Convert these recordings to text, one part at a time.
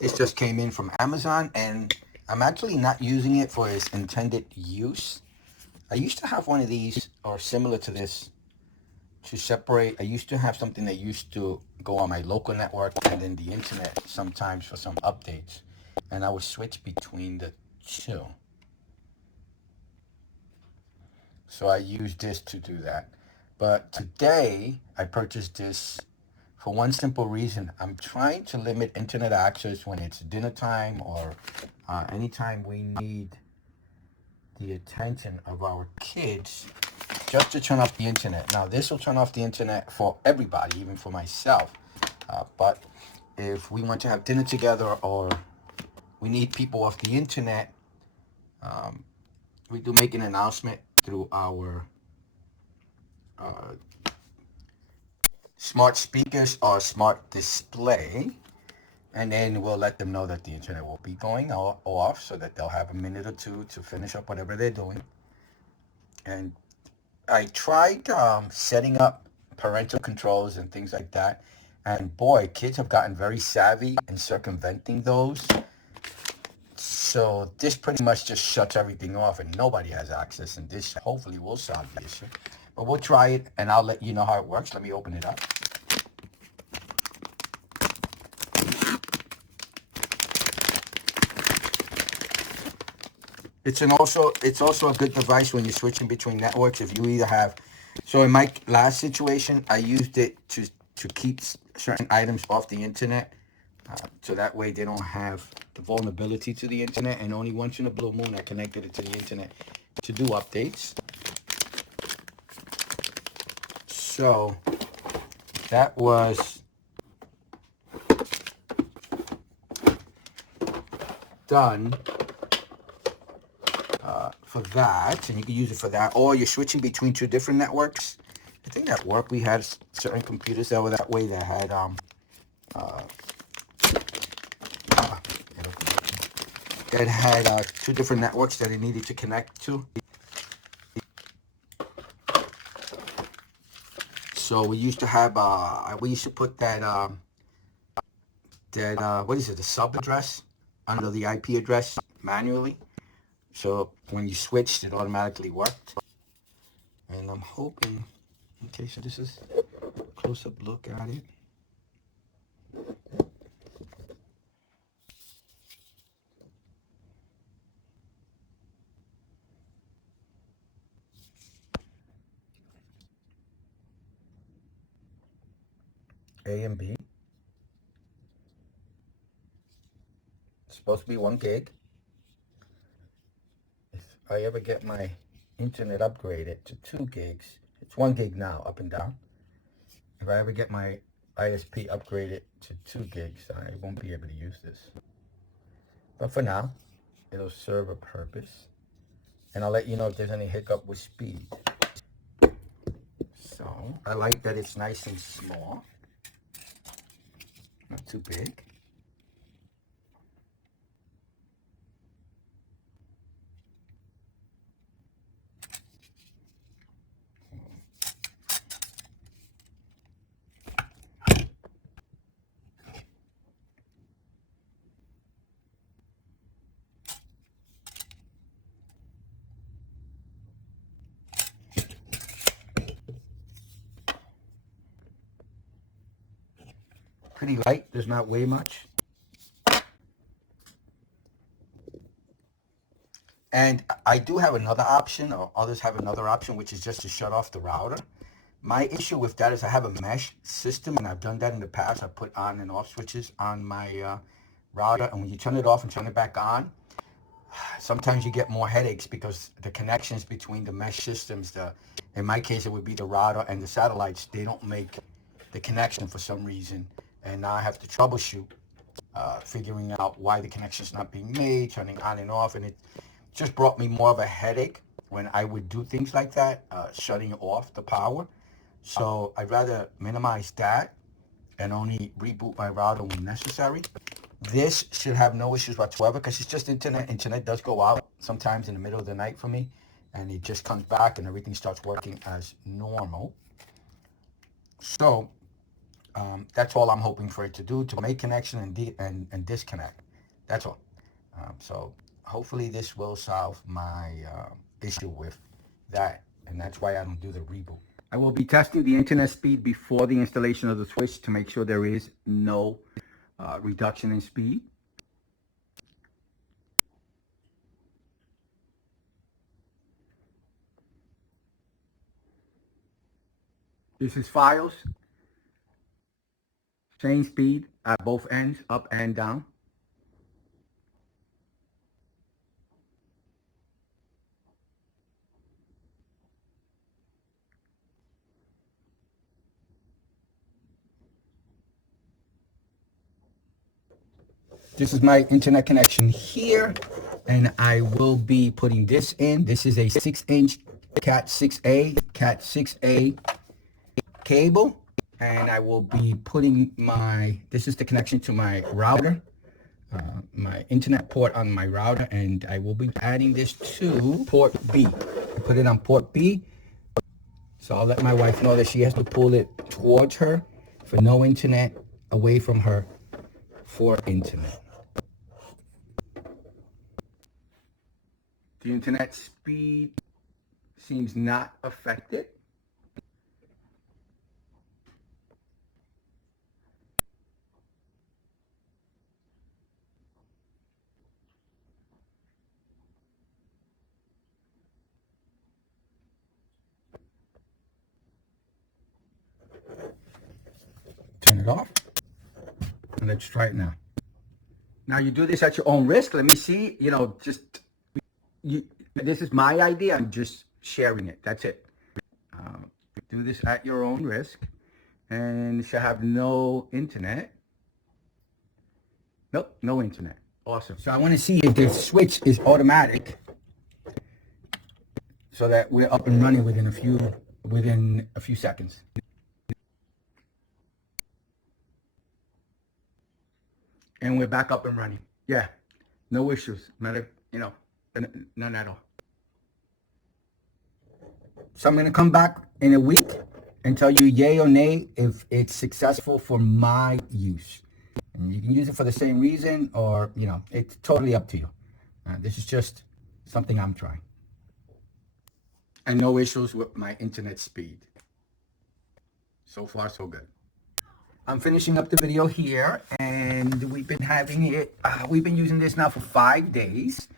This just came in from Amazon, and I'm actually not using it for its intended use. I used to have one of these, or similar to this, to separate. I used to have something that used to go on my local network and then the internet sometimes for some updates. And I would switch between the two. So I use this to do that. But today I purchased this for one simple reason. I'm trying to limit internet access when it's dinner time or anytime we need the attention of our kids, just to turn off the internet. Now, this will turn off the internet for everybody, even for myself. But if we want to have dinner together or we need people off the internet, we do make an announcement through our smart speakers or smart display, and then we'll let them know that the internet will be going off so that they'll have a minute or two to finish up whatever they're doing. And I tried setting up parental controls and things like that, and boy, kids have gotten very savvy in circumventing those. So this pretty much just shuts everything off and nobody has access, and this hopefully will solve the issue. But we'll try it and I'll let you know how it works. Let me open it up. It's also a good device when you're switching between networks. If you either have, so in my last situation, I used it to keep certain items off the internet, so that way they don't have the vulnerability to the internet. And only once in a blue moon, I connected it to the internet to do updates. So that was done for that, and you can use it for that, or you're switching between two different networks. I think at work we had certain computers that were that way, that had two different networks that it needed to connect to. So we used to have we used to put that what is it, the sub address under the IP address manually. So when you switched, it automatically worked. And I'm hoping, okay, so this is a close-up look at it. A and B. It's supposed to be 1 gig. If I ever get my internet upgraded to 2 gigs, it's 1 gig now, up and down. If I ever get my ISP upgraded to 2 gigs, I won't be able to use this. But for now, it'll serve a purpose. And I'll let you know if there's any hiccup with speed. So I like that it's nice and small, not too big. Pretty light, does not weigh much. And I do have another option, or others have another option, which is just to shut off the router. My issue with that is I have a mesh system, and I've done that in the past. I put on and off switches on my router, and when you turn it off and turn it back on, sometimes you get more headaches because the connections between the mesh systems, in my case, it would be the router and the satellites, they don't make the connection for some reason. And now I have to troubleshoot, figuring out why the connection's not being made, turning on and off, and it just brought me more of a headache when I would do things like that, shutting off the power. So I'd rather minimize that and only reboot my router when necessary. This should have no issues whatsoever because it's just internet. Internet does go out sometimes in the middle of the night for me, and it just comes back and everything starts working as normal. So That's all I'm hoping for it to do, to make connection and disconnect. That's all. So hopefully this will solve my issue with that, and that's why I don't do the reboot. I will be testing the internet speed before the installation of the switch to make sure there is no reduction in speed. This is Files. Same speed at both ends, up and down. This is my internet connection here, and I will be putting this in. This is a 6-inch Cat 6A, Cat 6A cable, and I will be putting this is the connection to my router, my internet port on my router, and I will be adding this to port B. Put it on port B, so I'll let my wife know that she has to pull it towards her for no internet, away from her for internet. The internet speed seems not affected. Turn it off. And let's try it now. Now you do this at your own risk. Let me see, this is my idea. I'm just sharing it. That's it. Do this at your own risk. And you should have no internet. Nope, no internet. Awesome. So I want to see if the switch is automatic, so that we're up and running within a few seconds. And we're back up and running. Yeah, no issues. None at all. So I'm going to come back in a week and tell you yay or nay if it's successful for my use. And you can use it for the same reason, or, it's totally up to you. This is just something I'm trying. And no issues with my internet speed. So far, so good. I'm finishing up the video here, and we've been using this now for 5 days.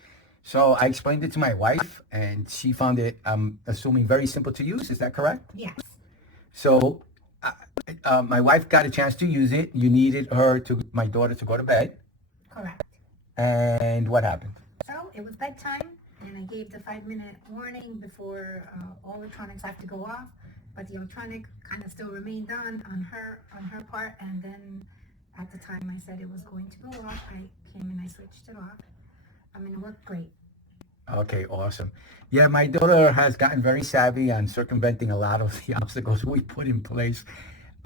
So I explained it to my wife, and she found it, I'm assuming, very simple to use. Is that correct? Yes. So my wife got a chance to use it. You needed my daughter to go to bed. Correct. And what happened? So it was bedtime, and I gave the 5-minute warning before all electronics have to go off. But the electronic kind of still remained on her part, and then at the time I said it was going to go off, I came and I switched it off. It worked great. Okay, awesome. Yeah, my daughter has gotten very savvy on circumventing a lot of the obstacles we put in place,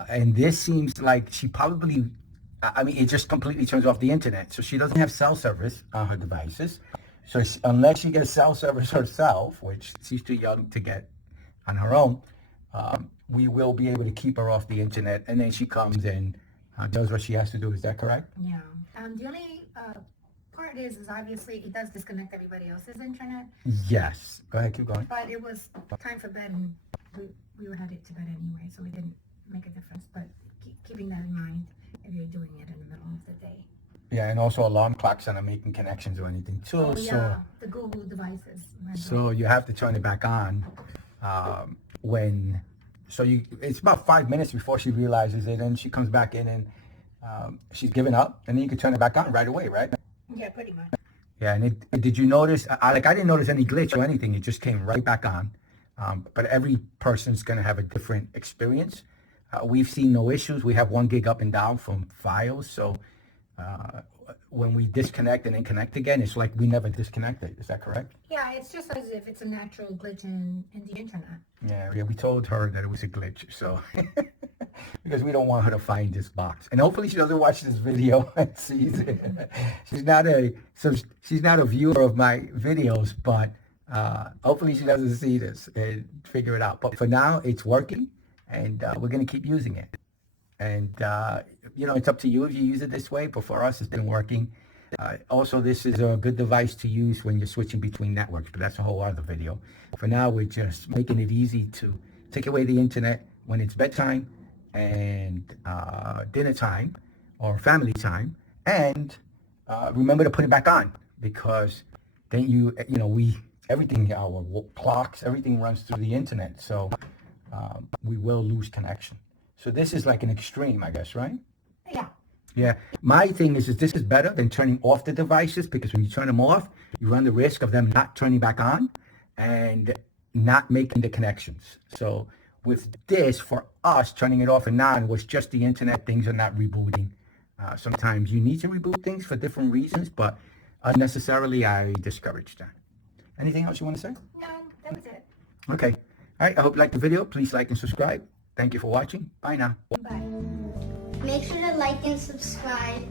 and this seems like she probably, it just completely turns off the internet, so she doesn't have cell service on her devices. So unless she gets cell service herself, which she's too young to get on her own, we will be able to keep her off the internet, and then she comes and does what she has to do. Is that correct? Yeah. The only part is obviously it does disconnect everybody else's internet. Yes. Go ahead, keep going. But it was time for bed, and we were headed to bed anyway, so it didn't make a difference. But keeping that in mind if you're doing it in the middle of the day. Yeah, and also alarm clocks are making connections or anything too. Oh, yeah, the Google devices. So you have to turn it back on it's about 5 minutes before she realizes it, and she comes back in and she's given up, and then you can turn it back on right away, right? Yeah, pretty much. Yeah, and did you notice, I didn't notice any glitch or anything. It just came right back on. But every person's going to have a different experience. We've seen no issues. We have 1 gig up and down from Files, so when we disconnect and then connect again, it's like we never disconnected. Is that correct? Yeah, it's just as if it's a natural glitch in the internet. Yeah, we told her that it was a glitch, so because we don't want her to find this box. And hopefully she doesn't watch this video and sees it. She's not a viewer of my videos, but hopefully she doesn't see this and figure it out. But for now, it's working, and we're going to keep using it. And, it's up to you if you use it this way, but for us, it's been working. Also, this is a good device to use when you're switching between networks, but that's a whole other video. For now, we're just making it easy to take away the internet when it's bedtime and dinner time or family time. And remember to put it back on, because then everything, our clocks, everything runs through the internet. So we will lose connection. So this is like an extreme, I guess, right? Yeah. Yeah. My thing is this is better than turning off the devices, because when you turn them off, you run the risk of them not turning back on and not making the connections. So with this, for us, turning it off and on was just the internet. Things are not rebooting. Sometimes you need to reboot things for different reasons, but unnecessarily, I discourage that. Anything else you want to say? No, that was it. Okay. All right. I hope you liked the video. Please like and subscribe. Thank you for watching. Bye now. Bye. Make sure to like and subscribe.